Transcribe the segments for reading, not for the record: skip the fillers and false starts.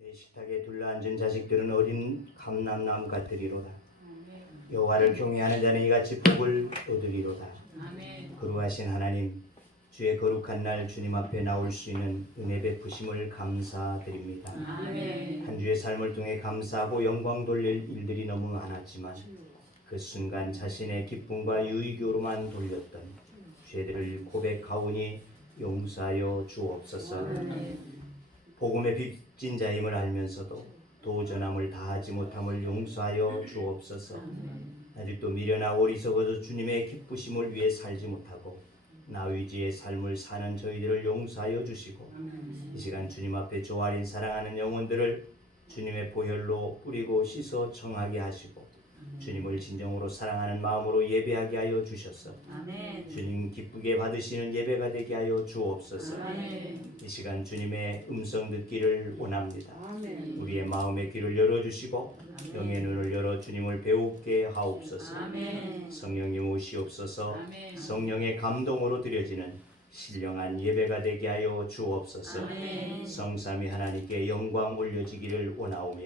내 식탁에 둘러앉은 자식들은 어린 감람나무 같으리로다. 여호와를 경외하는 자는 이같이 복을 얻으리로다. 거룩하신 하나님, 주의 거룩한 날 주님 앞에 나올 수 있는 은혜 베푸심을 감사드립니다. 한 주의 삶을 통해 감사하고 영광 돌릴 일들이 너무 많았지만 그 순간 자신의 기쁨과 유익으로만 돌렸던 죄들을 고백하오니 용서하여 주옵소서. 복음의 빚진 자임을 알면서도 도전함을 다하지 못함을 용서하여 주옵소서. 아직도 미련하고 어리석어서 주님의 기쁘심을 위해 살지 못하고 나 위지의 삶을 사는 저희들을 용서하여 주시고 이 시간 주님 앞에 조아린 사랑하는 영혼들을 주님의 보혈로 뿌리고 씻어 청하게 하시고 주님을 진정으로 사랑하는 마음으로 예배하게 하여 주셔서 주님 기쁘게 받으시는 예배가 되게 하여 주옵소서. 이 시간 주님의 음성 듣기를 원합니다. 우리의 마음의 귀를 열어주시고 영의 눈을 열어 주님을 배우게 하옵소서. 성령님 오시옵소서. 성령의 감동으로 드려지는 신령한 예배가 되게 하여 주옵소서. 성삼위 하나님께 영광 올려지기를 원하오며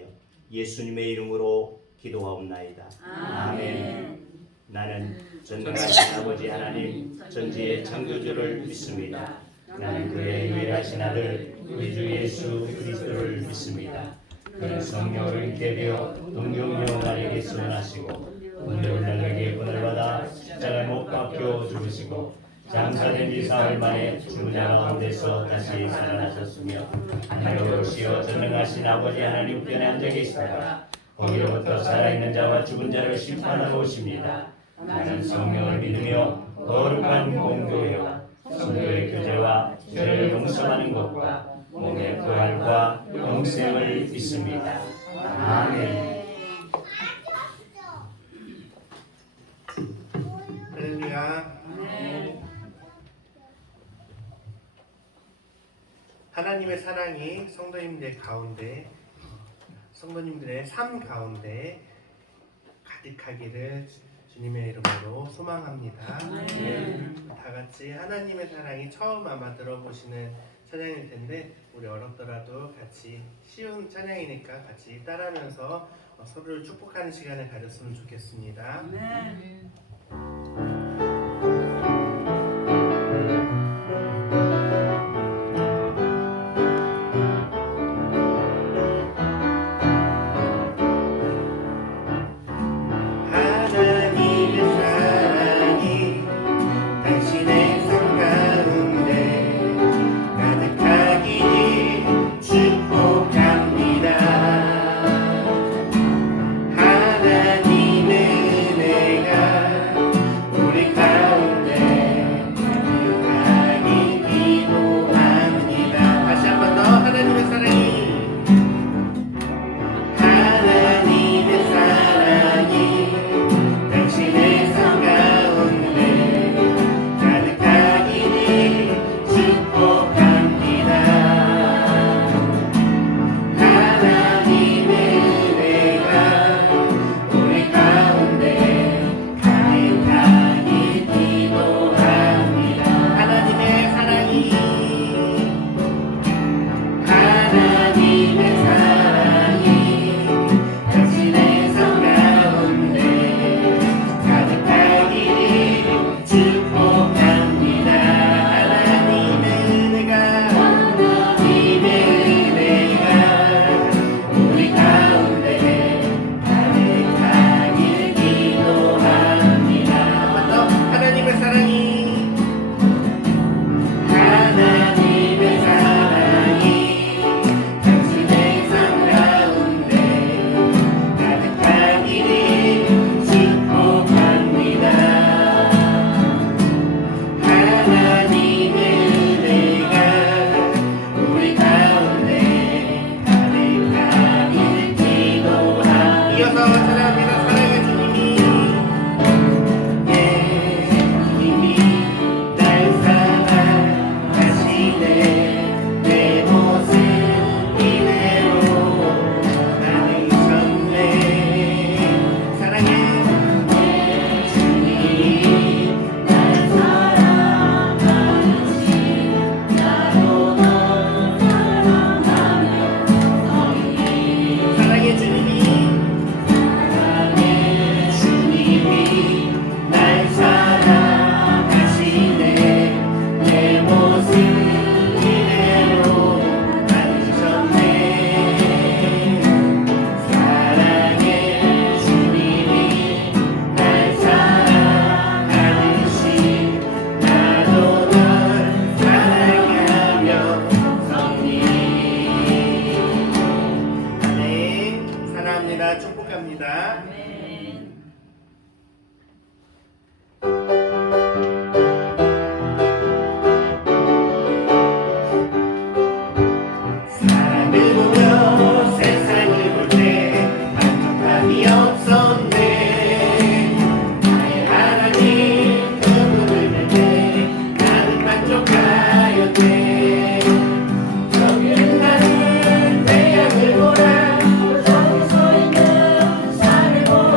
예수님의 이름으로 기도하옵나이다. 아멘. 나는 전능하신 아버지 하나님 전지의 창조주를 믿습니다. 나는 그의 유일하신 아들 우리 주 예수 그리스도를 믿습니다. 그는 성령을 인게 되어 동정녀 마리아에게 나시고 오늘 날에게 본을 받아 십자가에 못 박혀 죽으시고 장사된 지 사흘 만에 죽은 자 가운데서 다시 살아나셨으며 하늘로 오시어 전능하신 아버지 하나님 편에 앉아 계시다가 거기로부터 살아있는 자와 죽은 자를 심판하러 오십니다. 나는 성령을 믿으며 거룩한 공교회와 성도의 교제와 죄를 용서하는 것과 몸의 부활과 영생을 믿습니다. 아멘. 할렐루야. 하나님의 사랑이 성도님들의 삶 가운데 가득하기를 주님의 이름으로 소망합니다. 다 같이 하나님의 사랑이 처음 아마 들어보시는 찬양일 텐데 우리 어렵더라도 같이 쉬운 찬양이니까 같이 따라하면서 서로를 축복하는 시간을 가졌으면 좋겠습니다. 하나님의 은혜가 기도하겠습니다. 사람을 보며 세상을 볼 때 만족함이 없었네. 나의 하나님 그분을 뵐 때 나는 만족하였네. 저기는 나는 태양을 보라. 저기 서 있는 산을 보라.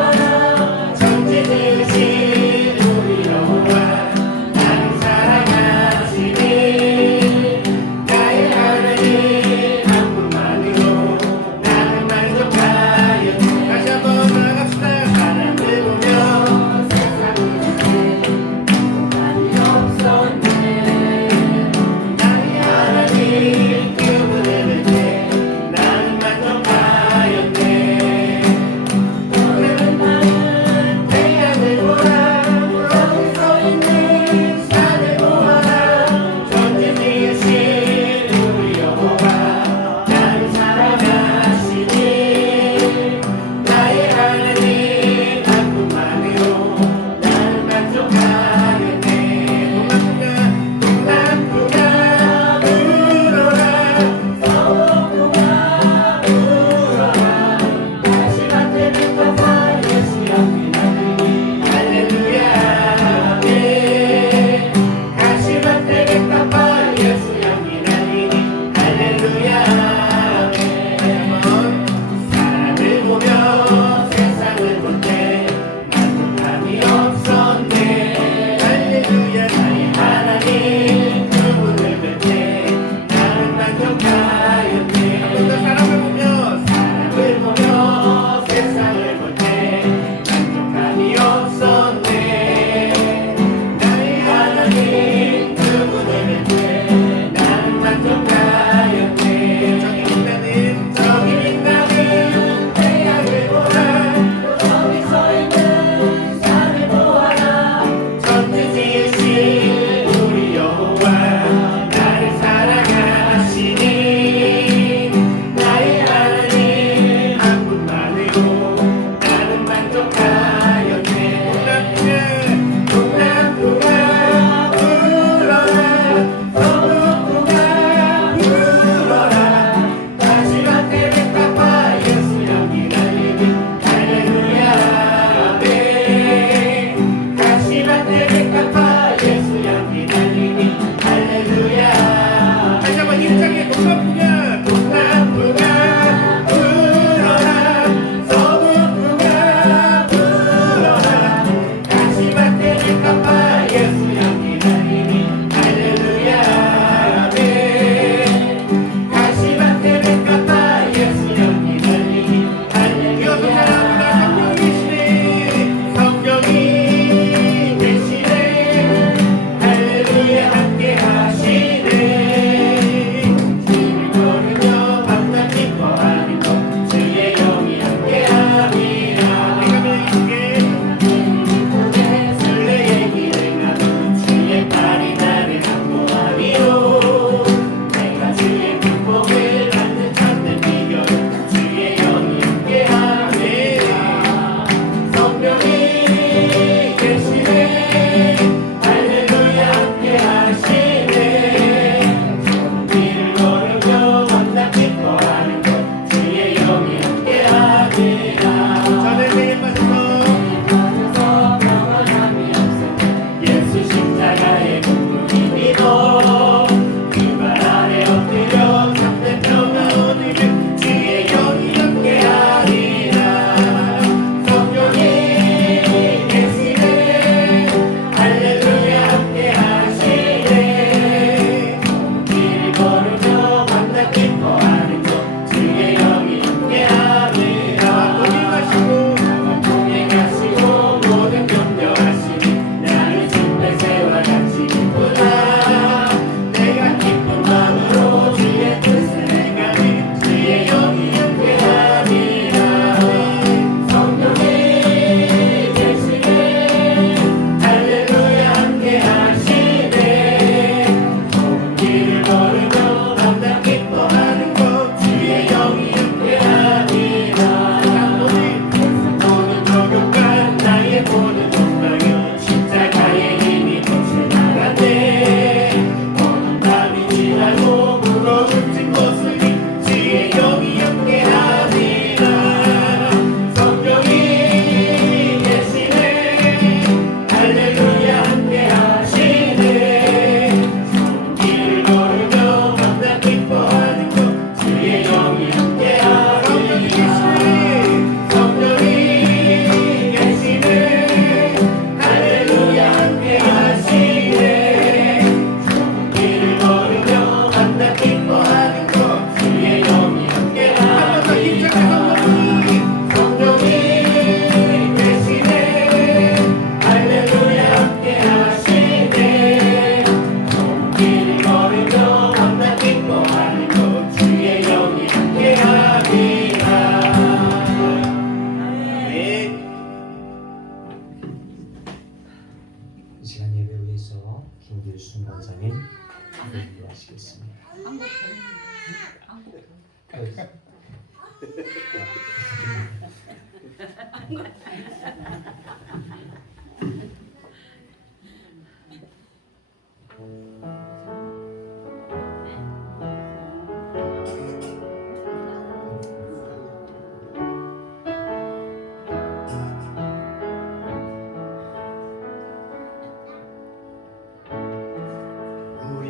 우리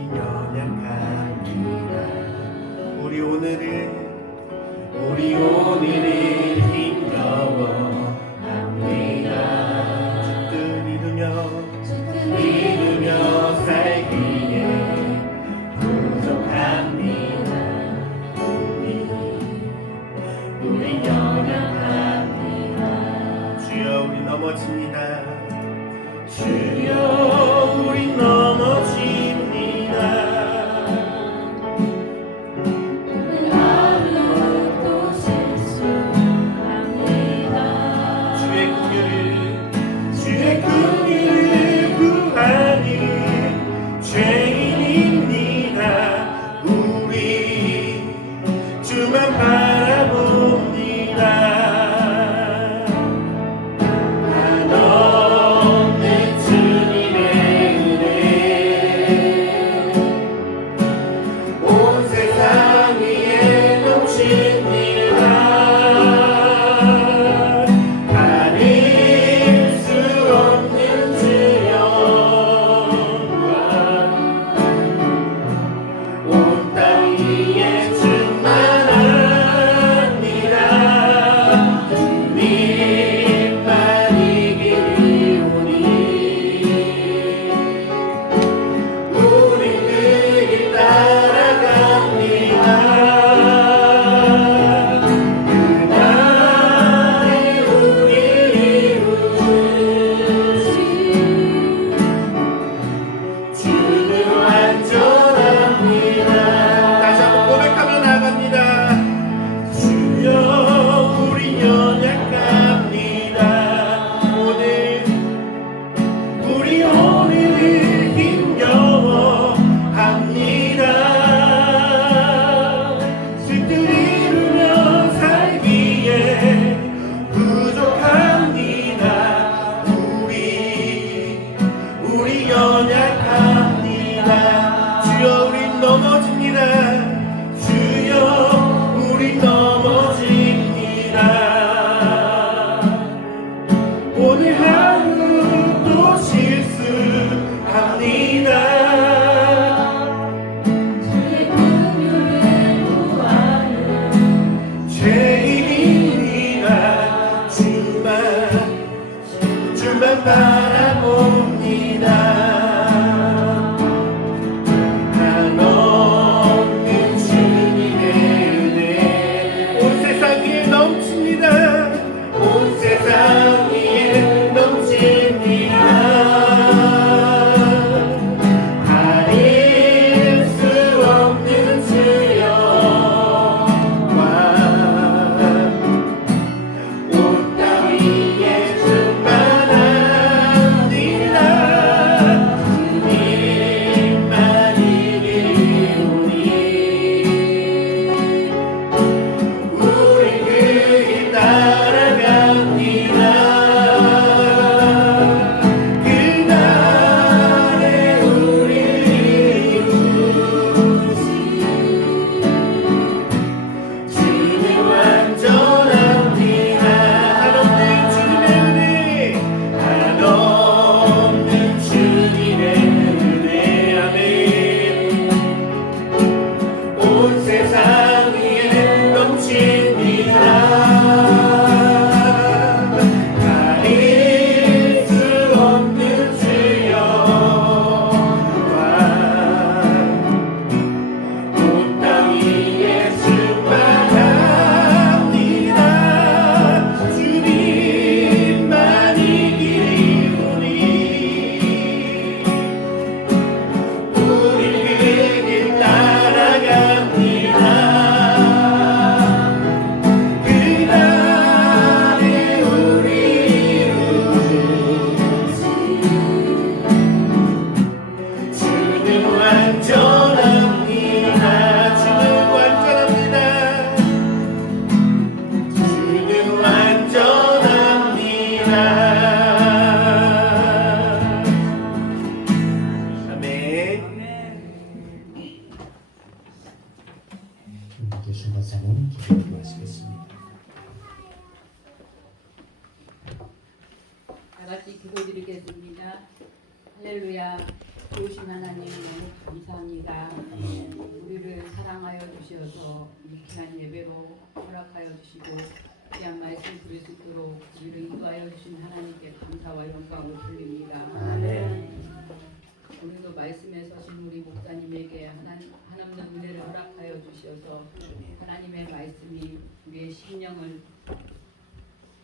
연약합니다. 우리 오늘은 힘겨워합니다. 주를 믿으며 살기에 부족합니다. 우리 연약합니다. 주여 우리 넘어집니다. 주여 우리 넘어집니다. 하루도 실수 교수 목사님 기도로 하시겠습니다. 다 같이 기도드리겠습니다. 할렐루야. 좋으신 하나님 너무 감사합니다. 우리를 사랑하여 주셔서 이 귀한 예배로 허락하여 주시고 귀한 말씀 들을 수 있도록 우리를 인도하여 주신 하나님께 감사와 영광을 돌립니다. 아멘. 오늘도 말씀에 서신 우리 목사님에게 하나님의 은혜를 허락하여 주셔서 하나님의 말씀이 우리의 심령을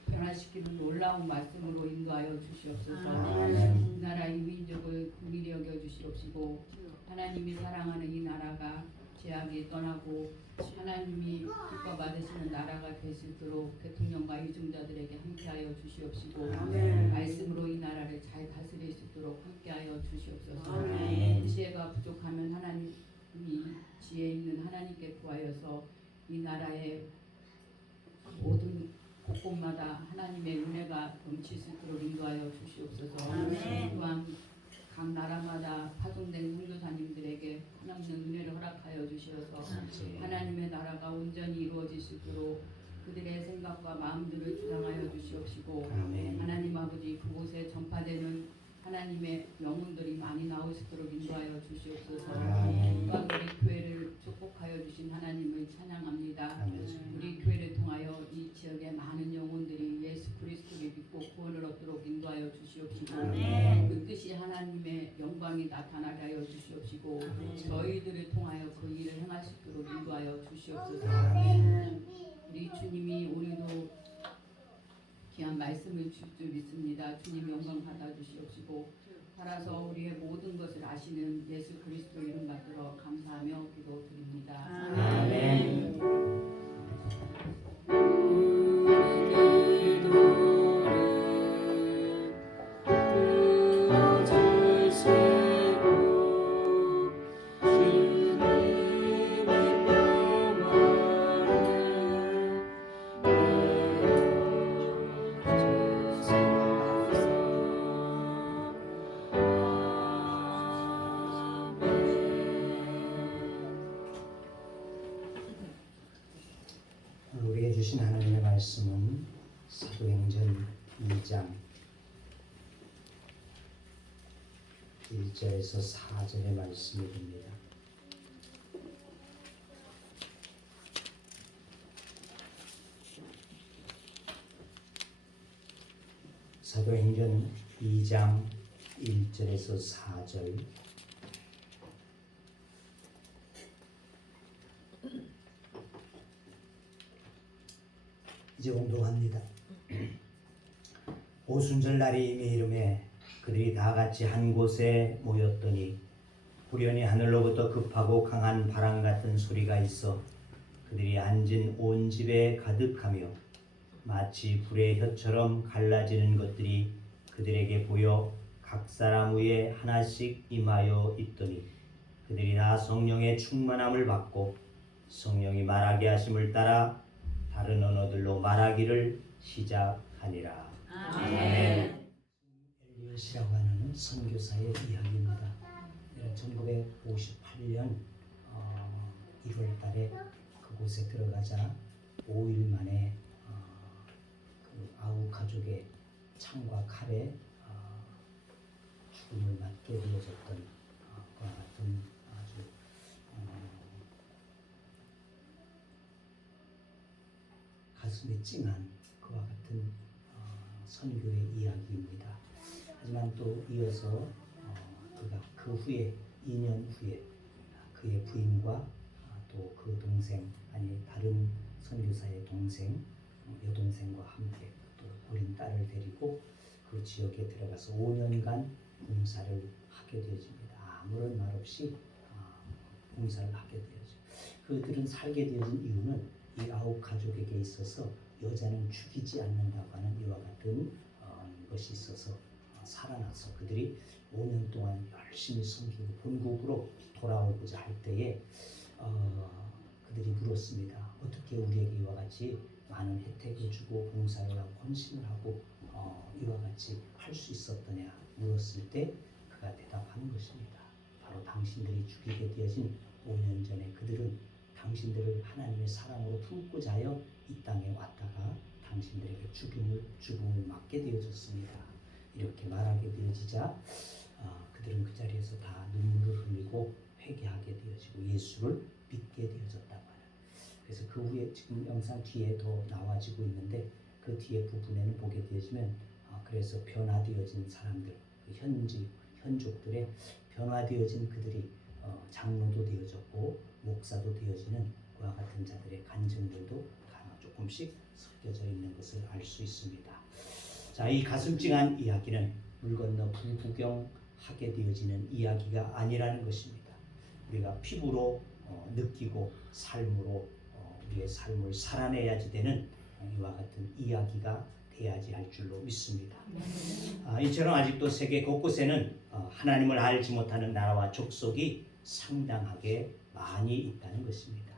변화시키는 놀라운 말씀으로 인도하여 주시옵소서. 아멘. 이 나라 이 민족을 긍휼히 여겨 주시옵시고 하나님이 사랑하는 이 나라가 죄악이 떠나고 하나님이 기뻐 받으시는 나라가 될 수 있도록 대통령과 유종자들에게 함께하여 주시옵시고 아멘. 말씀으로 이 나라를 잘 다스릴 수 있도록 함께하여 주시옵소서. 아멘. 지혜가 부족하면 하나님이 지혜 있는 하나님께 구하여서 이 나라의 모든 곳곳마다 하나님의 은혜가 넘칠 수 있도록 인도하여 주시옵소서. 또한 각 나라마다 파송된 선교사님들에게 하나님의 은혜를 허락하여 주시어서 하나님의 나라가 온전히 이루어질 수 있도록 그들의 생각과 마음들을 주장하여 주시옵시고 아멘. 하나님 아버지 그곳에 전파되는 하나님의 영혼들이 많이 나올 수 있도록 인도하여 주시옵소서. 아멘. 또한 우리 교회를 축복하여 주신 하나님을 찬양합니다. 아멘. 우리 교회를 통하여 이 지역의 많은 영혼들이 예수 그리스도를 믿고 구원을 얻도록 인도하여 주시옵시고 아멘. 그 뜻이 하나님의 영광이 나타나게 하여 주시옵시고 저희들을 통하여 그 일을 행할 수 있도록 인도하여 주시옵소서. 우리 주님이 오늘도 귀한 말씀을 줄 줄 믿습니다. 주님 영광 받아 주시옵시고 살아서 우리의 모든 것을 아시는 예수 그리스도 이름 받들어 감사하며 기도드립니다. 아멘. 우리에게 주신 하나님의 말씀은 사도행전 2장 1절에서 4절의 말씀이 됩니다. 사도행전 2장 1절에서 4절 이제 운동합니다. 오순절 날이 이름에 그들이 다 같이 한 곳에 모였더니 후련히 하늘로부터 급하고 강한 바람 같은 소리가 있어 그들이 앉은 온 집에 가득하며 마치 불의 혀처럼 갈라지는 것들이 그들에게 보여 각 사람 위에 하나씩 임하여 있더니 그들이 다 성령의 충만함을 받고 성령이 말하게 하심을 따라 다른 언어들로 말하기를 시작하니라. 아멘. 엘리엇이라고 하는 선교사의 이야기입니다. 1958년 1월 달에 그곳에 들어가자 5일 만에 그 아우 가족의 창과 칼에 죽음을 맞게 되어졌던 그와 같은 아주 가슴에 찡한 그와 같은 선교의 이야기입니다. 하지만 또 이어서 그가 그 후에 2년 후에 그의 부인과 또 그 동생 아니 다른 선교사의 동생 여동생과 함께 또 어린 딸을 데리고 그 지역에 들어가서 5년간 봉사를 하게 되어집니다. 아무런 말 없이 봉사를 하게 되어져. 그들은 살게 되어진 이유는 이 아홉 가족에게 있어서 여자는 죽이지 않는다고 하는 이와 같은 것이 있어서 살아나서 그들이 5년 동안 열심히 섬기고 본국으로 돌아오고자 할 때에 그들이 물었습니다. 어떻게 우리에게 이와 같이 많은 혜택을 주고 봉사를 하고 헌신을 하고 이와 같이 할 수 있었더냐 물었을 때 그가 대답하는 것입니다. 바로 당신들이 죽이게 되어진 5년 전에 그들은 당신들을 하나님의 사랑으로 품고자 하여 이 땅에 왔다가 당신들에게 죽음을 맞게 되어졌습니다. 이렇게 말하게 되어지자 그들은 그 자리에서 다 눈물을 흘리고 회개하게 되어지고 예수를 믿게 되어졌다고 하는. 그래서 그 후에 지금 영상 뒤에 더 나와지고 있는데 그 뒤에 부분에는 보게 되어지면 그래서 변화되어진 사람들, 현족들의 변화되어진 그들이 장로도 되어졌고 목사도 되어지는 그와 같은 자들의 간증들도 조금씩 섞여져 있는 것을 알 수 있습니다. 자, 이 가슴찡한 이야기는 물 건너 불구경하게 되어지는 이야기가 아니라는 것입니다. 우리가 피부로 느끼고 삶으로 우리의 삶을 살아내야지 되는 이와 같은 이야기가 돼야지 할 줄로 믿습니다. 이처럼 아직도 세계 곳곳에는 하나님을 알지 못하는 나라와 족속이 상당하게 많이 있다는 것입니다.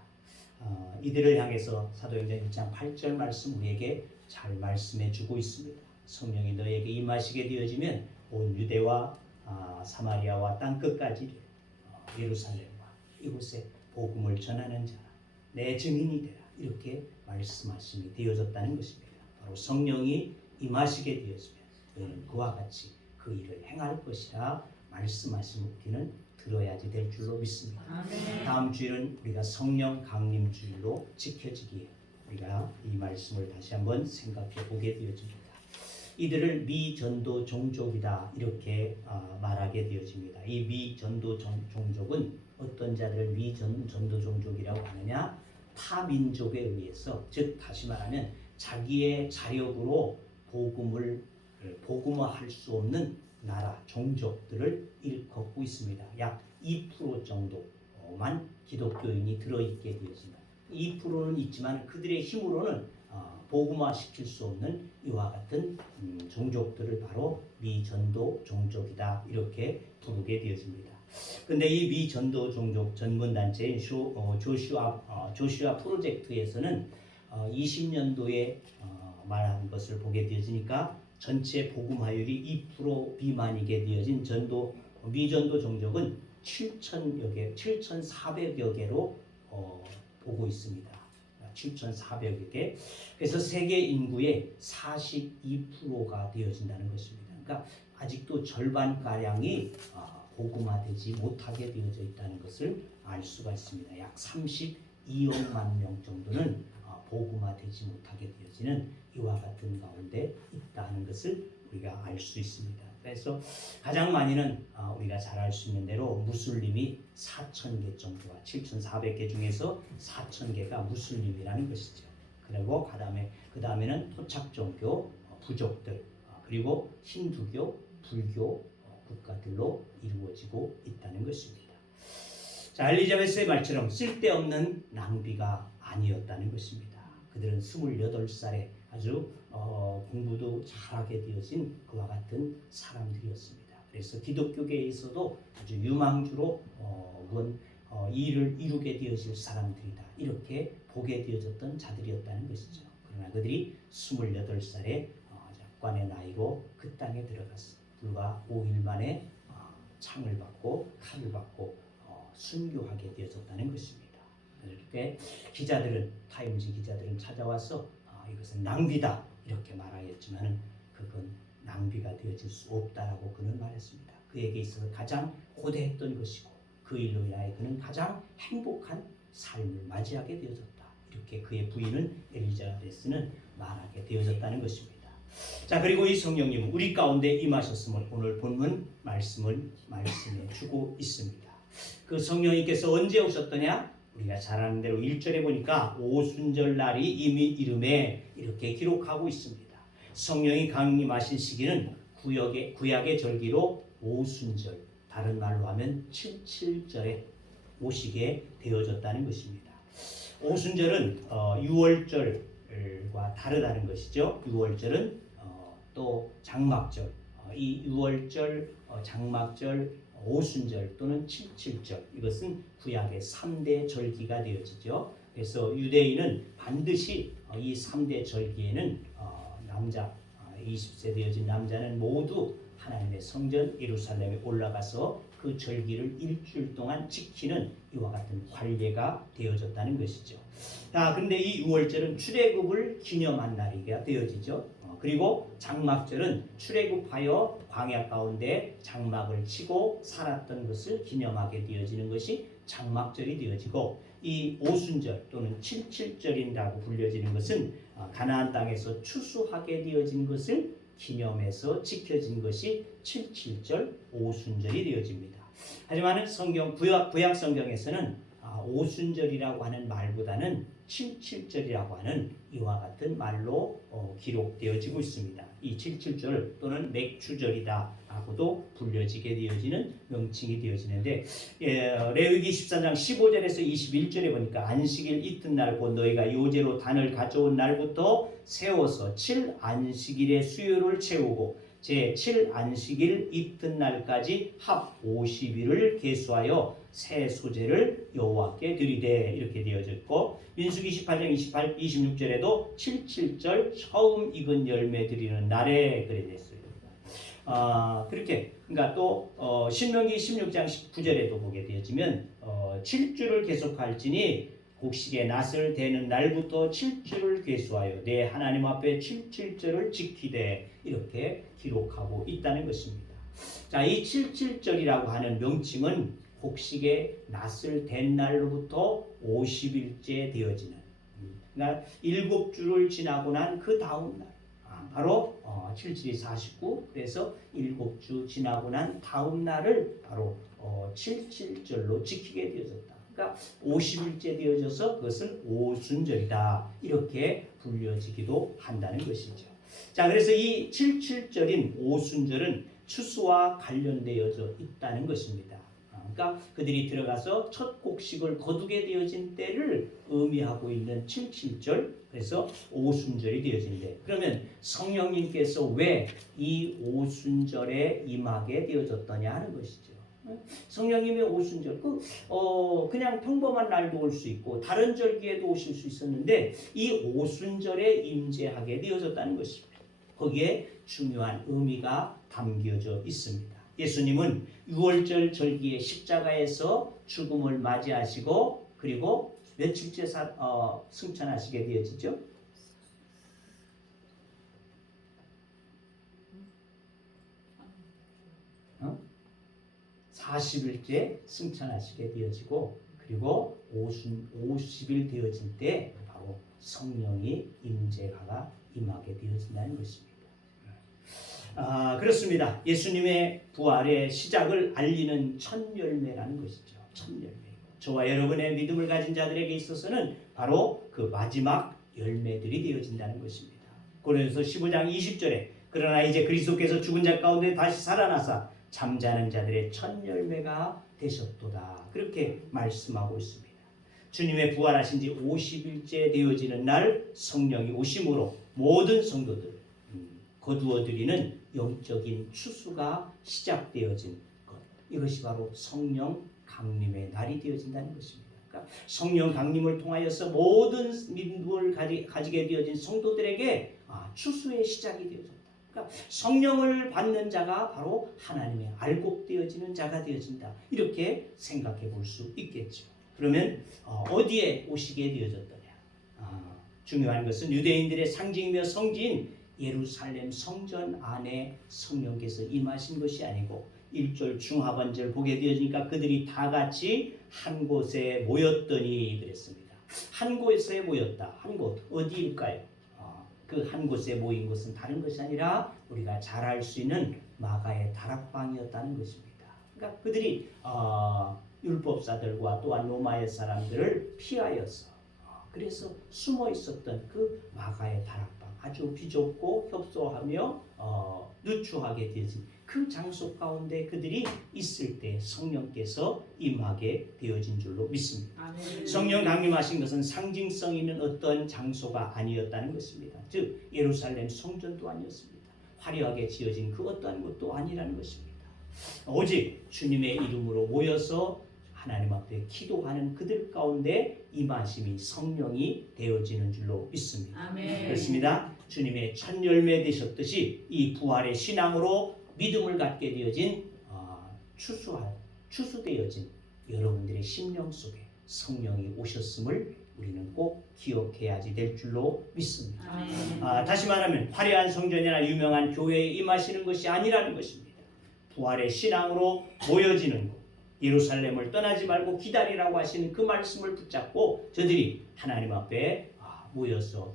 이들을 향해서 사도행전 1장 8절 말씀 우리에게 잘 말씀해 주고 있습니다. 성령이 너에게 임하시게 되어지면 온 유대와 사마리아와 땅끝까지 예루살렘과 이곳에 복음을 전하는 자라 내 증인이 되라 이렇게 말씀하심이 되어졌다는 것입니다. 바로 성령이 임하시게 되어지면 너희는 그와 같이 그 일을 행할 것이라 말씀하신 우리는 들어야지 될 줄로 믿습니다. 아멘. 다음 주일은 우리가 성령 강림 주일로 지켜지기에 우리가 이 말씀을 다시 한번 생각해 보게 되어집니다. 이들을 미전도 종족이다 이렇게 말하게 되어집니다. 이 미전도 종족은 어떤 자들을 미전도 종족이라고 하느냐? 타 민족에 의해서, 즉 다시 말하면 자기의 자력으로 복음화할 수 없는 나라 종족들을 일컫고 있습니다. 약 2% 정도만 기독교인이 들어있게 되어집니다. 2%는 있지만 그들의 힘으로는 복음화시킬 수 없는 이와 같은 종족들을 바로 미전도 종족이다 이렇게 부르게 되어집니다. 근데 이 미전도 종족 전문단체인 조슈아 프로젝트에서는 20년도에 말한 것을 보게 되어지니까 전체 복음화율이 2% 미만이게 되어진 미전도 종족은 7,400여 개로 보고 있습니다. 7,400여 개. 그래서 세계 인구의 42%가 되어진다는 것입니다. 그러니까 아직도 절반가량이 복음화되지 못하게 되어져 있다는 것을 알 수가 있습니다. 약 32억만 명 정도는 복음화되지 못하게 되어지는 이와 같은 가운데 있다는 것을 우리가 알 수 있습니다. 그래서 가장 많이는 우리가 잘 알 수 있는 대로 무슬림이 4,000개 정도가 7,400개 중에서 4,000개가 무슬림이라는 것이죠. 그리고 그 다음에는 토착 종교 부족들 그리고 힌두교, 불교 국가들로 이루어지고 있다는 것입니다. 자, 엘리자베스의 말처럼 쓸데없는 낭비가 아니었다는 것입니다. 그들은 28살에 아주 공부도 잘하게 되어진 그와 같은 사람들이었습니다. 그래서 기독교계에서도 아주 유망주로 일을 이루게 되어질 사람들이다 이렇게 보게 되어졌던 자들이었다는 것이죠. 그러나 그들이 28살에 약관의 나이로 그 땅에 들어갔습니다. 불과 5일 만에 창을 받고 칼을 받고 순교하게 되어졌다는 것입니다. 이렇게 타임지 기자들은 찾아와서 이것은 낭비다 이렇게 말하였지만 그건 낭비가 되어질 수 없다라고 그는 말했습니다. 그에게 있어서 가장 고대했던 것이고 그 일로 인하여 그는 가장 행복한 삶을 맞이하게 되어졌다. 이렇게 그의 부인은 엘리자베스는 말하게 되어졌다는 것입니다. 자, 그리고 이 성령님은 우리 가운데 임하셨음을 오늘 본문 말씀해 주고 있습니다. 그 성령님께서 언제 오셨더냐? 우리가 잘 아는 대로 1절에 보니까 오순절 날이 이미 이름에 이렇게 기록하고 있습니다. 성령이 강림하신 시기는 구약의 절기로 오순절, 다른 말로 하면 77절에 오시게 되어졌다는 것입니다. 오순절은 6월절과 다르다는 것이죠. 6월절은 또 장막절, 이 6월절, 장막절, 오순절 또는 77절 이것은 구약의 3대 절기가 되어지죠. 그래서 유대인은 반드시 이 3대 절기에는 남자 20세 되어진 남자는 모두 하나님의 성전 예루살렘에 올라가서 그 절기를 일주일 동안 지키는 이와 같은 관례가 되어졌다는 것이죠. 자, 그런데 이 유월절은 출애굽을 기념한 날이가 되어지죠. 그리고 장막절은 출애굽하여 광야 가운데 장막을 치고 살았던 것을 기념하게 되어지는 것이 장막절이 되어지고, 이 오순절 또는 칠칠절이라고 불려지는 것은 가나안 땅에서 추수하게 되어진 것을 기념해서 지켜진 것이 칠칠절 오순절이 되어집니다. 하지만 성경 구약 성경에서는 오순절이라고 하는 말보다는 칠칠절이라고 하는 이와 같은 말로 기록되어지고 있습니다. 이 칠칠절 또는 맥추절이다라고도 불려지게 되어지는 명칭이 되어지는데, 레위기 14장 15절에서 21절에 보니까 안식일 이튿날 곧 너희가 요제로 단을 가져온 날부터 세워서 7안식일의 수요를 채우고 제7 안식일 이튿날까지 합 50일을 계수하여 새 소재를 여호와께 드리되, 이렇게 되어졌고, 민수기 28장 26절에도 77절 처음 익은 열매 드리는 날에 그래 됐어요. 그렇게 그러니까 또 신명기 16장 19절에도 보게 되어지면 7주를 계속할지니 곡식의 낫을 대는 날부터 7주를 계수하여 내 하나님 앞에 77절을 지키되, 이렇게 기록하고 있다는 것입니다. 자, 이 77절이라고 하는 명칭은 곡식의 낫을 댄 날로부터 50일째 되어지는, 그러니까 7주를 지나고 난 그 다음 날, 바로 77이 49, 그래서 7주 지나고 난 다음 날을 바로 77절로 지키게 되어졌다. 그러니까 50일째 되어져서 그것은 오순절이다, 이렇게 불려지기도 한다는 것이죠. 자, 그래서 이 77절인 오순절은 추수와 관련되어져 있다는 것입니다. 그러니까 그들이 들어가서 첫 곡식을 거두게 되어진 때를 의미하고 있는 77절, 그래서 오순절이 되어진대. 그러면 성령님께서 왜 이 오순절에 임하게 되어졌더냐 하는 것이죠. 성령님의 오순절, 그냥 평범한 날도 올 수 있고 다른 절기에도 오실 수 있었는데 이 오순절에 임재하게 되어졌다는 것입니다. 거기에 중요한 의미가 담겨져 있습니다. 예수님은 유월절 절기의 십자가에서 죽음을 맞이하시고, 그리고 며칠째 승천하시게 되어지죠. 40일째 승천하시게 되어지고, 그리고 50일 되어질 때 바로 성령이 임재가 임하게 되어진다는 것입니다. 그렇습니다. 예수님의 부활의 시작을 알리는 첫 열매라는 것이죠. 첫 열매. 저와 여러분의 믿음을 가진 자들에게 있어서는 바로 그 마지막 열매들이 되어진다는 것입니다. 고린도서 15장 20절에 그러나 이제 그리스도께서 죽은 자 가운데 다시 살아나사 잠자는 자들의 첫 열매가 되셨도다, 그렇게 말씀하고 있습니다. 주님의 부활하신 지 50일째 되어지는 날 성령이 오심으로 모든 성도들 거두어들이는 영적인 추수가 시작되어진 것, 이것이 바로 성령 강림의 날이 되어진다는 것입니다. 그러니까 성령 강림을 통하여서 모든 믿음을 가지게 되어진 성도들에게 추수의 시작이 되어졌다. 그러니까 성령을 받는 자가 바로 하나님의 알곡되어지는 자가 되어진다, 이렇게 생각해 볼 수 있겠죠. 그러면 어디에 오시게 되어졌더냐? 중요한 것은 유대인들의 상징이며 성지인 예루살렘 성전 안에 성령께서 임하신 것이 아니고 1절 중하반절 보게 되어지니까 그들이 다 같이 한 곳에 모였더니 그랬습니다. 한 곳에 모였다. 한 곳 어디일까요? 그 한 곳에 모인 것은 다른 것이 아니라 우리가 잘 알 수 있는 마가의 다락방이었다는 것입니다. 그러니까 그들이 율법사들과 또한 로마의 사람들을 피하여서 그래서 숨어 있었던 그 마가의 다락방, 아주 비좁고 협소하며 누추하게 되어진 그 장소 가운데 그들이 있을 때 성령께서 임하게 되어진 줄로 믿습니다. 아멘. 성령 강림하신 것은 상징성 있는 어떤 장소가 아니었다는 것입니다. 즉 예루살렘 성전도 아니었습니다. 화려하게 지어진 그 어떠한 것도 아니라는 것입니다. 오직 주님의 이름으로 모여서 하나님 앞에 기도하는 그들 가운데 임하심이 성령이 되어지는 줄로 믿습니다. 아멘. 그렇습니다. 주님의 첫 열매 되셨듯이 이 부활의 신앙으로 믿음을 갖게 되어진 추수할 추수되어진 여러분들의 심령 속에 성령이 오셨음을 우리는 꼭 기억해야지 될 줄로 믿습니다. 다시 말하면 화려한 성전이나 유명한 교회에 임하시는 것이 아니라는 것입니다. 부활의 신앙으로 모여지는 것, 예루살렘을 떠나지 말고 기다리라고 하시는 그 말씀을 붙잡고 저들이 하나님 앞에 모여서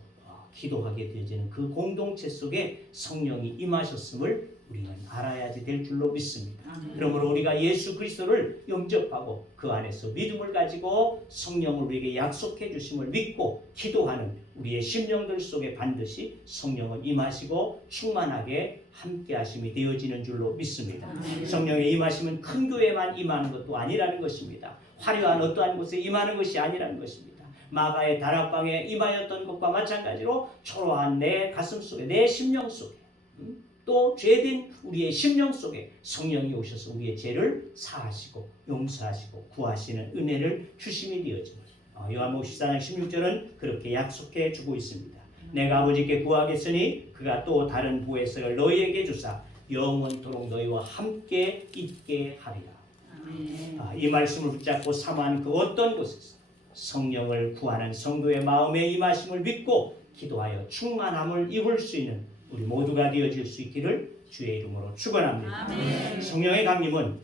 기도하게 되어지는 그 공동체 속에 성령이 임하셨음을 우리는 알아야지 될 줄로 믿습니다. 그러므로 우리가 예수 그리스도를 영접하고 그 안에서 믿음을 가지고 성령을 우리에게 약속해 주심을 믿고 기도하는 우리의 심령들 속에 반드시 성령은 임하시고 충만하게 함께 하심이 되어지는 줄로 믿습니다. 성령의 임하심은 큰 교회만 임하는 것도 아니라는 것입니다. 화려한 어떠한 곳에 임하는 것이 아니라는 것입니다. 마가의 다락방에 임하였던 것과 마찬가지로 초라한 내 가슴 속에, 내 심령 속에, 또 죄된 우리의 심령 속에 성령이 오셔서 우리의 죄를 사하시고 용서하시고 구하시는 은혜를 주심이 되어집니다. 요한복음 14장 16절은 그렇게 약속해 주고 있습니다. 내가 아버지께 구하겠으니 그가 또 다른 보혜사를 너희에게 주사 영원토록 너희와 함께 있게 하리라. 이 말씀을 붙잡고 사모하는 그 어떤 곳에서 성령을 구하는 성도의 마음에 임하심을 믿고 기도하여 충만함을 입을 수 있는 우리 모두가 되어질 수 있기를 주의 이름으로 축원합니다. 성령의 강림은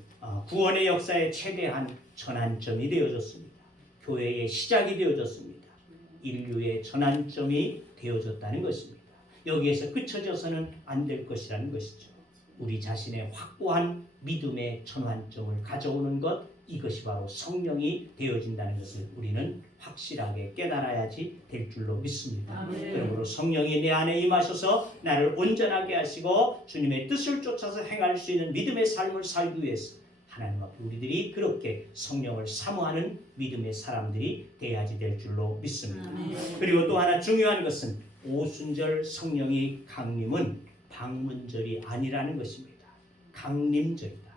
구원의 역사의 최대한 전환점이 되어졌습니다. 교회의 시작이 되어졌습니다. 인류의 전환점이 되어졌다는 것입니다. 여기에서 그쳐져서는 안 될 것이라는 것이죠. 우리 자신의 확고한 믿음의 전환점을 가져오는 것, 이것이 바로 성령이 되어진다는 것을 우리는 확실하게 깨달아야지 될 줄로 믿습니다. 그러므로 성령이 내 안에 임하셔서 나를 온전하게 하시고 주님의 뜻을 쫓아서 행할 수 있는 믿음의 삶을 살기 위해서 하나님 앞에 우리들이 그렇게 성령을 사모하는 믿음의 사람들이 돼야지 될 줄로 믿습니다. 그리고 또 하나 중요한 것은 오순절 성령이 강림은 방문절이 아니라는 것입니다. 강림절이다.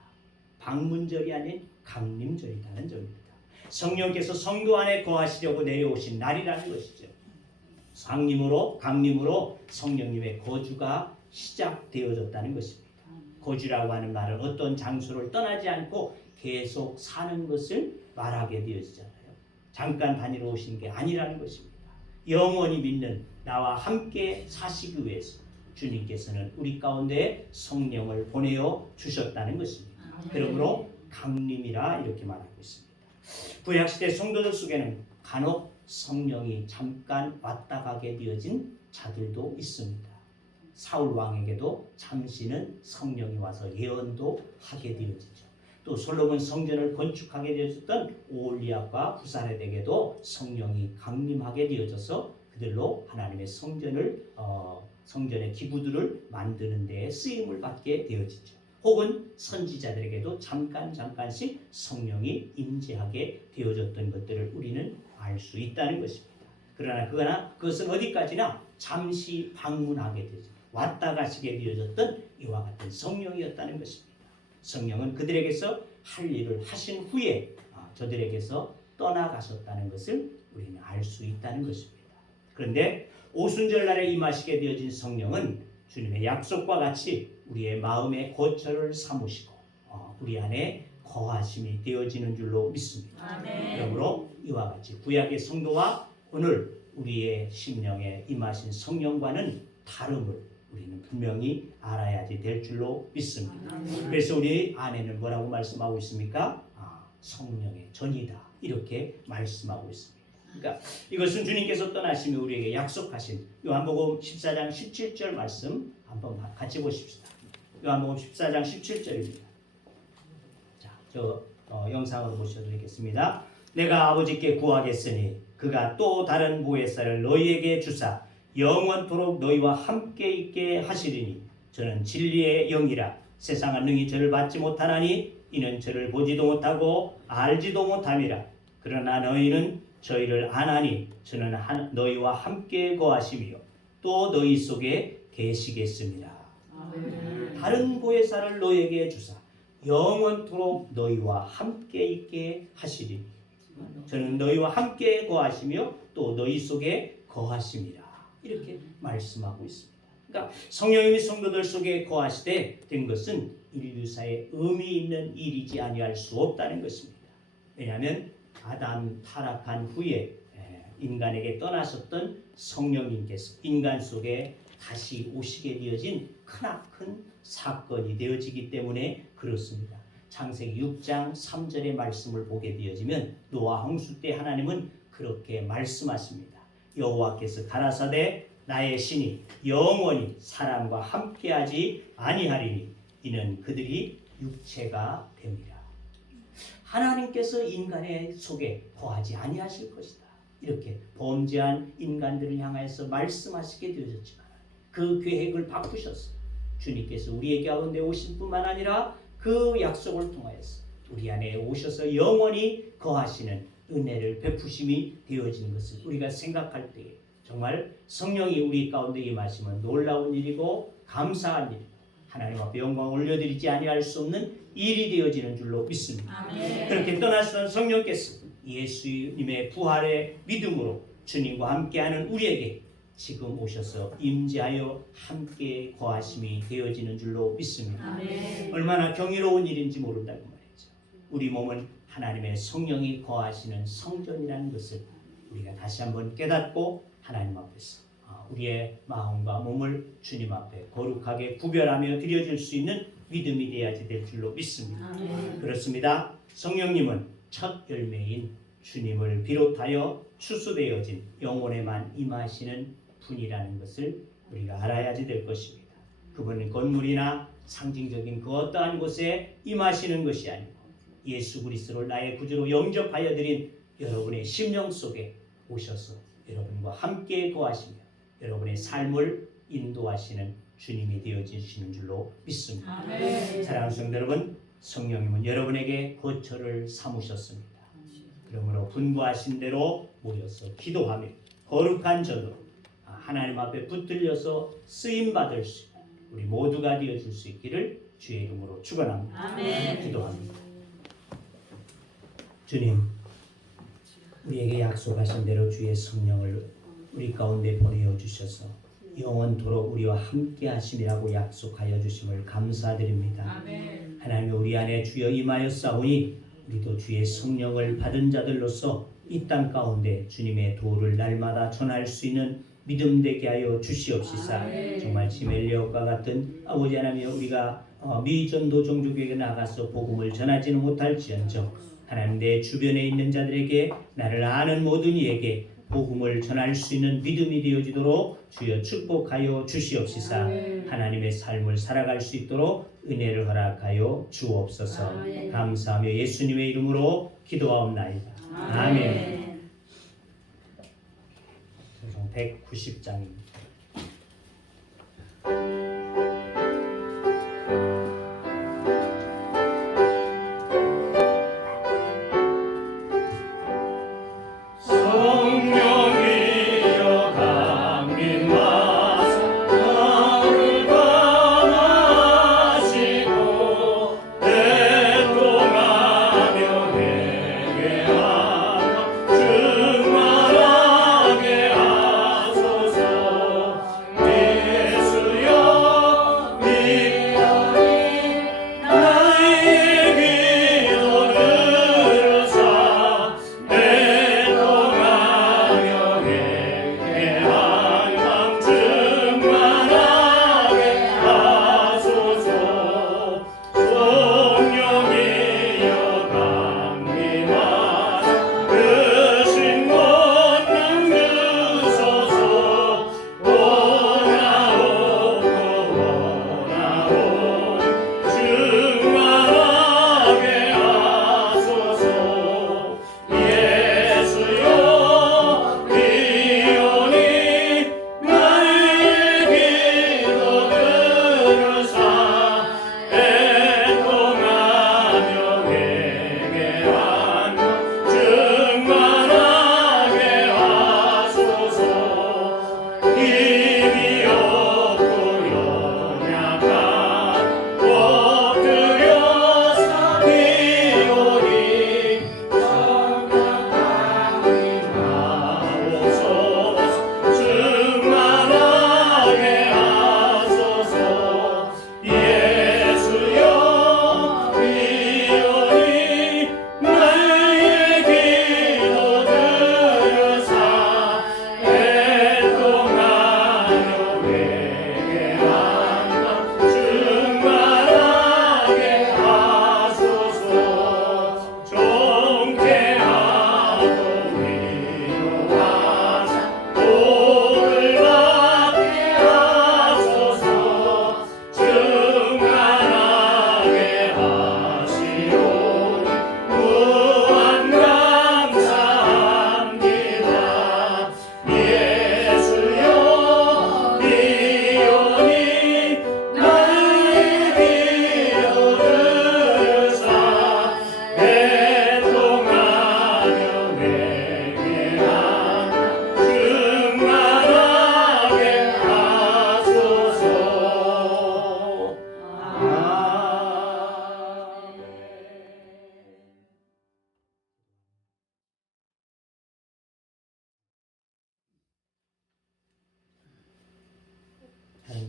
방문절이 아닌 강림절이라는 점입니다. 성령께서 성도 안에 거하시려고 내려오신 날이라는 것이죠. 강림으로 성령님의 거주가 시작되어졌다는 것입니다. 거주라고 하는 말은 어떤 장소를 떠나지 않고 계속 사는 것을 말하게 되어지잖아요. 잠깐 다니러 오신 게 아니라는 것입니다. 영원히 믿는 나와 함께 사시기 위해서 주님께서는 우리 가운데 성령을 보내어 주셨다는 것입니다. 그러므로 강림이라 이렇게 말하고 있습니다. 구약시대 성도들 속에는 간혹 성령이 잠깐 왔다 가게 되어진 자들도 있습니다. 사울 왕에게도 잠시는 성령이 와서 예언도 하게 되어지죠. 또 솔로몬 성전을 건축하게 되어졌던 오홀리압과 부사레덱에도 성령이 강림하게 되어져서 그들로 하나님의 성전의 기구들을 만드는 데에 쓰임을 받게 되어지죠. 혹은 선지자들에게도 잠깐씩 성령이 임재하게 되어졌던 것들을 우리는 알 수 있다는 것입니다. 그러나 그것은 어디까지나 잠시 방문하게 되죠. 왔다 가시게 되어졌던 이와 같은 성령이었다는 것입니다. 성령은 그들에게서 할 일을 하신 후에 저들에게서 떠나가셨다는 것을 우리는 알 수 있다는 것입니다. 그런데 오순절날에 임하시게 되어진 성령은 주님의 약속과 같이 우리의 마음의 거처를 삼으시고 우리 안에 거하심이 되어지는 줄로 믿습니다. 그러므로 이와 같이 구약의 성도와 오늘 우리의 심령에 임하신 성령과는 다름을 우리는 분명히 알아야지 될 줄로 믿습니다. 그래서 우리 안에는 뭐라고 말씀하고 있습니까? 성령의 전이다 이렇게 말씀하고 있습니다. 그러니까 이것은 주님께서 떠나시며 우리에게 약속하신 요한복음 14장 17절 말씀 한번 같이 보십시다. 요한복음 14장 17절입니다. 자, 영상으로 보셔도 되겠습니다. 내가 아버지께 구하겠으니 그가 또 다른 보혜사를 너희에게 주사 영원토록 너희와 함께 있게 하시리니 저는 진리의 영이라 세상은 능히 저를 받지 못하나니 이는 저를 보지도 못하고 알지도 못함이라. 그러나 너희는 저희를 아나니 저는 너희와 함께 거하시며 또 너희 속에 계시겠습니다. 다른 보혜사를 너희에게 주사 영원토록 너희와 함께 있게 하시리니 저는 너희와 함께 거하시며 또 너희 속에 거하심이라. 이렇게 말씀하고 있습니다. 그러니까 성령님이 성도들 속에 거하시되 된 것은 인류사에 의미 있는 일이지 아니할 수 없다는 것입니다. 왜냐하면 아담 타락한 후에 인간에게 떠나셨던 성령님께서 인간 속에 다시 오시게 되어진 크나큰 사건이 되어지기 때문에 그렇습니다. 창세기 6장 3절의 말씀을 보게 되어지면 노아 홍수 때 하나님은 그렇게 말씀하십니다. 여호와께서 가라사대 나의 신이 영원히 사람과 함께하지 아니하리니 이는 그들이 육체가 됨이라. 하나님께서 인간의 속에 거하지 아니하실 것이다. 이렇게 범죄한 인간들을 향해서 말씀하시게 되어졌지만 그 계획을 바꾸셨어요. 주님께서 우리의 가운데 오실 뿐만 아니라 그 약속을 통하여서 우리 안에 오셔서 영원히 거하시는 은혜를 베푸심이 되어지는 것을 우리가 생각할 때에 정말 성령이 우리 가운데 임하시면 놀라운 일이고 감사한 일이고 하나님 앞에 영광 올려드리지 아니할 수 없는 일이 되어지는 줄로 믿습니다. 아멘. 그렇게 떠나시던 성령께서 예수님의 부활의 믿음으로 주님과 함께하는 우리에게 지금 오셔서 임재하여 함께 거하심이 되어지는 줄로 믿습니다. 아멘. 얼마나 경이로운 일인지 모른다고 말이죠. 우리 몸은 하나님의 성령이 거하시는 성전이라는 것을 우리가 다시 한번 깨닫고 하나님 앞에서 우리의 마음과 몸을 주님 앞에 거룩하게 구별하며 드려질 수 있는 믿음이 되어야지 될 줄로 믿습니다. 아멘. 그렇습니다. 성령님은 첫 열매인 주님을 비롯하여 추수되어진 영혼에만 임하시는 분이라는 것을 우리가 알아야지 될 것입니다. 그분은 건물이나 상징적인 그 어떠한 곳에 임하시는 것이 아니고 예수 그리스도를 나의 구주로 영접하여 드린 여러분의 심령 속에 오셔서 여러분과 함께 거하시며 여러분의 삶을 인도하시는 주님이 되어지시는 줄로 믿습니다. 아멘. 사랑하는 성도 여러분, 성령님은 여러분에게 거처를 삼으셨습니다. 그러므로 분부하신 대로 모여서 기도하며 거룩한 전으로 하나님 앞에 붙들려서 쓰임받을 수 있는 우리 모두가 되어줄 수 있기를 주의 이름으로 축원합니다. 아멘. 기도합니다. 주님, 우리에게 약속하신 대로 주의 성령을 우리 가운데 보내어 주셔서 영원토록 우리와 함께 하심이라고 약속하여 주심을 감사드립니다. 아멘. 하나님, 우리 안에 주여 임하였사오니 우리도 주의 성령을 받은 자들로서 이 땅 가운데 주님의 도를 날마다 전할 수 있는 믿음 되게 하여 주시옵시사. 아멘. 정말 지멜리엇과 같은 아버지 하나님, 우리가 미전도 종족에게 나가서 복음을 전하지는 못할지언정 하나님, 내 주변에 있는 자들에게 나를 아는 모든 이에게 복음을 전할 수 있는 믿음이 되어지도록 주여 축복하여 주시옵시사. 아멘. 하나님의 삶을 살아갈 수 있도록 은혜를 허락하여 주옵소서. 아멘. 감사하며 예수님의 이름으로 기도하옵나이다. 아멘. 190장입니다. 충만하게 하소서.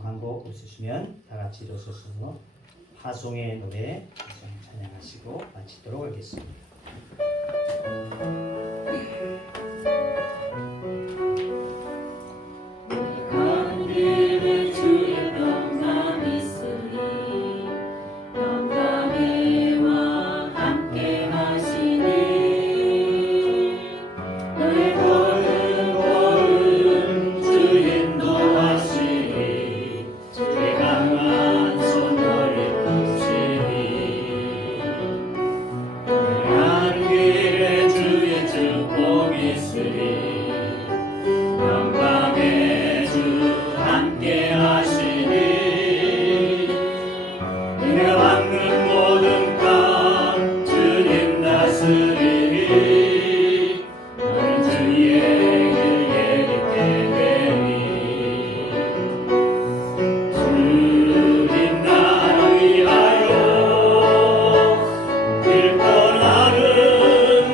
신청한곡 없으시면 다 같이 일어서서 파송의 노래 찬양하시고 마치도록 하겠습니다. 가운데에 주의 평강이 있으리 평강에와 함께 하시니 너의 걸음 주 인도하시니 주의 강한 손 너를 끄시니 가는 길에 주의 축복이 있으리 영광의 주 함께 하시니 내가 받는 모든 감 주님 다스리니 너는 주의 길 예리케 되니 주님 나를 위하여 길 떠나는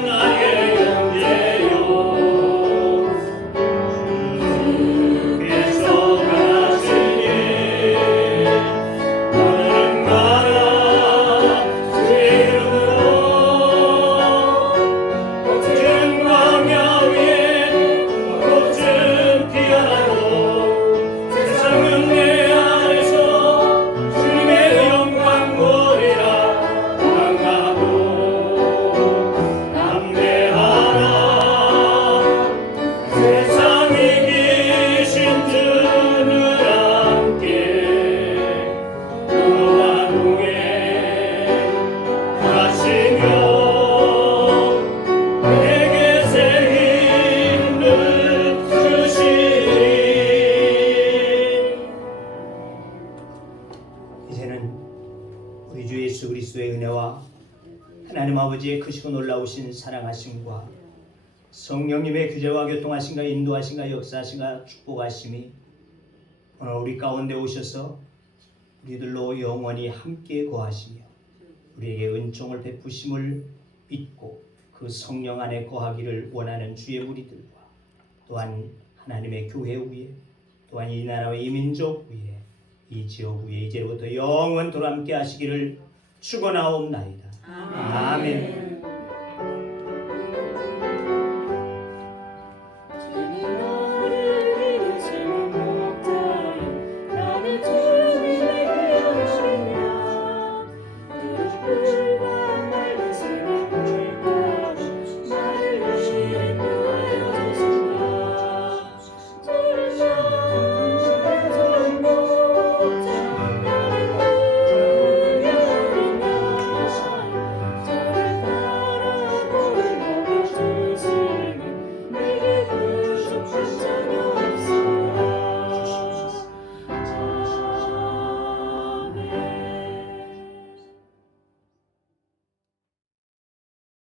나의 영예요 주께서 가시니 너는 가라 주의 이름으로 거친 광야 위에 거친 피하라고 세상은 내 안에서 주님의 영광 보리라 강하고 담대하라 세상에 계신 주는 함께 너와 동행 하시며 내게 새 힘을 주시리. 이제는 우리 주 예수 그리스도의 은혜와 하나님 아버지의 크시고 놀라우신 사랑하심과 성령님의 규제와 교통하심과 인도하심과 역사하심과 축복하심이 오늘 우리 가운데 오셔서 우리들로 영원히 함께 거하시며 우리에게 은총을 베푸심을 믿고 그 성령 안에 거하기를 원하는 주의 무리들과 또한 하나님의 교회 위에 또한 이 나라와 이 민족 위에 이 지역 위에 이제부터 영원토록 함께 하시기를 축원하옵나이다. 아멘.